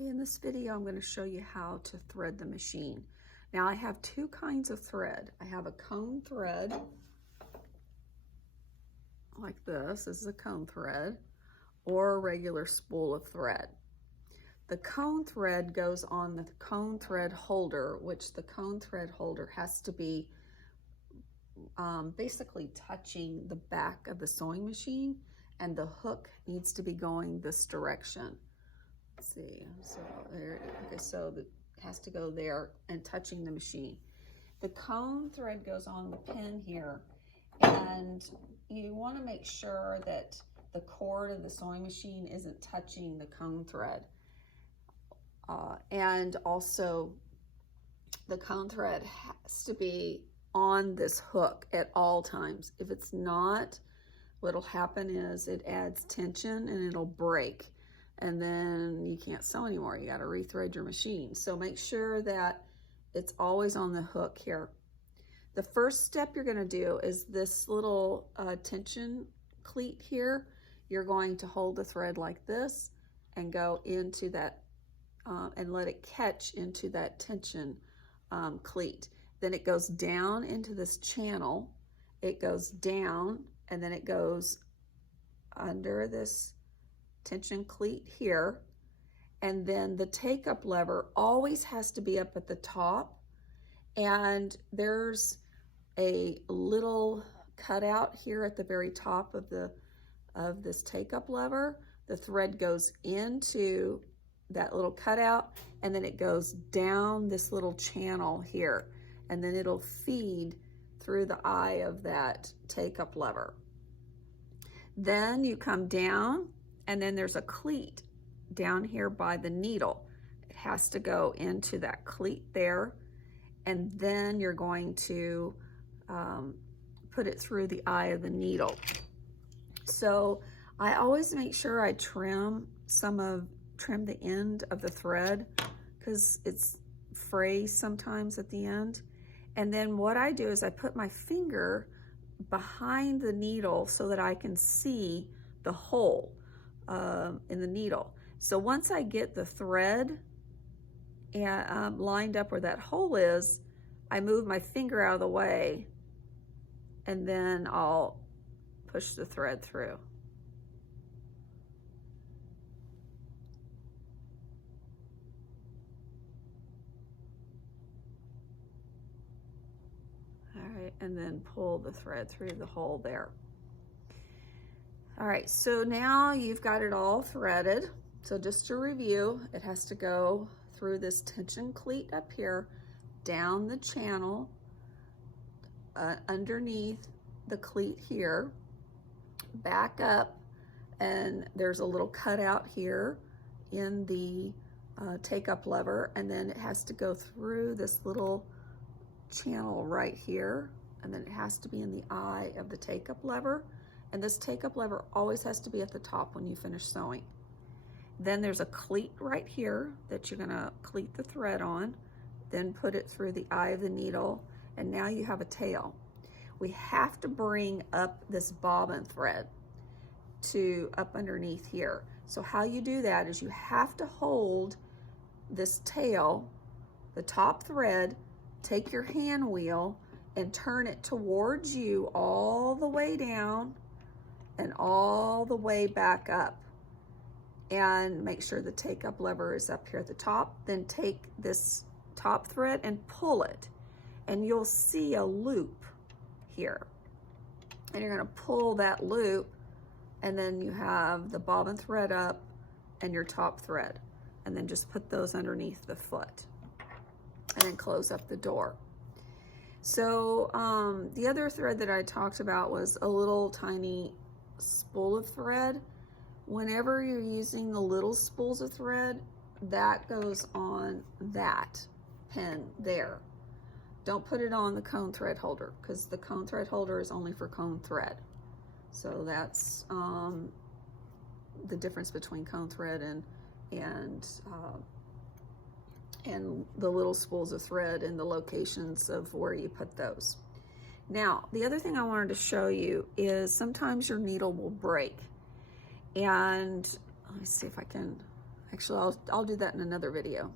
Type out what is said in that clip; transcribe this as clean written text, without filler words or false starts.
Okay, in this video, I'm going to show you how to thread the machine. Now, I have two kinds of thread. I have a cone thread, like this. This is a cone thread, or a regular spool of thread. The cone thread goes on the cone thread holder, which the cone thread holder has to be basically touching the back of the sewing machine, and the hook needs to be going this direction. Let's see, so there it is. Okay, so it has to go there and touching the machine. The cone thread goes on the pin here, and you want to make sure that the cord of the sewing machine isn't touching the cone thread. And also the cone thread has to be on this hook at all times. If it's not, what'll happen is it adds tension and it'll break, and then you can't sew anymore. You got to rethread your machine. So make sure that it's always on the hook here. The first step you're going to do is this little tension cleat here. You're going to hold the thread like this and go into that and let it catch into that tension cleat. Then it goes down into this channel. It goes down, and then it goes under this tension cleat here. And then the take-up lever always has to be up at the top. And there's a little cutout here at the very top of this take-up lever. The thread goes into that little cutout, and then it goes down this little channel here, and then it'll feed through the eye of that take-up lever. Then you come down, and then there's a cleat down here by the needle. It has to go into that cleat there, and then you're going to put it through the eye of the needle. So I always make sure I trim the end of the thread, because it's frays sometimes at the end. And then what I do is I put my finger behind the needle so that I can see the hole in the needle. So once I get the thread lined up where that hole is, I move my finger out of the way, and then I'll push the thread through. All right, and then pull the thread through the hole there. All right, so now you've got it all threaded. So just to review, it has to go through this tension cleat up here, down the channel, underneath the cleat here, back up, and there's a little cutout here in the take-up lever, and then it has to go through this little channel right here, and then it has to be in the eye of the take-up lever. And this take-up lever always has to be at the top when you finish sewing. Then there's a cleat right here that you're gonna cleat the thread on, then put it through the eye of the needle, and now you have a tail. We have to bring up this bobbin thread to up underneath here. So how you do that is you have to hold this tail, the top thread, take your hand wheel and turn it towards you all the way down and all the way back up, and make sure the take-up lever is up here at the top. Then take this top thread and pull it, and you'll see a loop here, and you're going to pull that loop, and then you have the bobbin thread up and your top thread, and then just put those underneath the foot, and then close up the door. So the other thread that I talked about was a little tiny spool of thread. Whenever you're using the little spools of thread, that goes on that pin there. Don't put it on the cone thread holder, because the cone thread holder is only for cone thread. So that's the difference between cone thread and the little spools of thread and the locations of where you put those. Now, the other thing I wanted to show you is sometimes your needle will break. And let me see if I Actually, I'll do that in another video.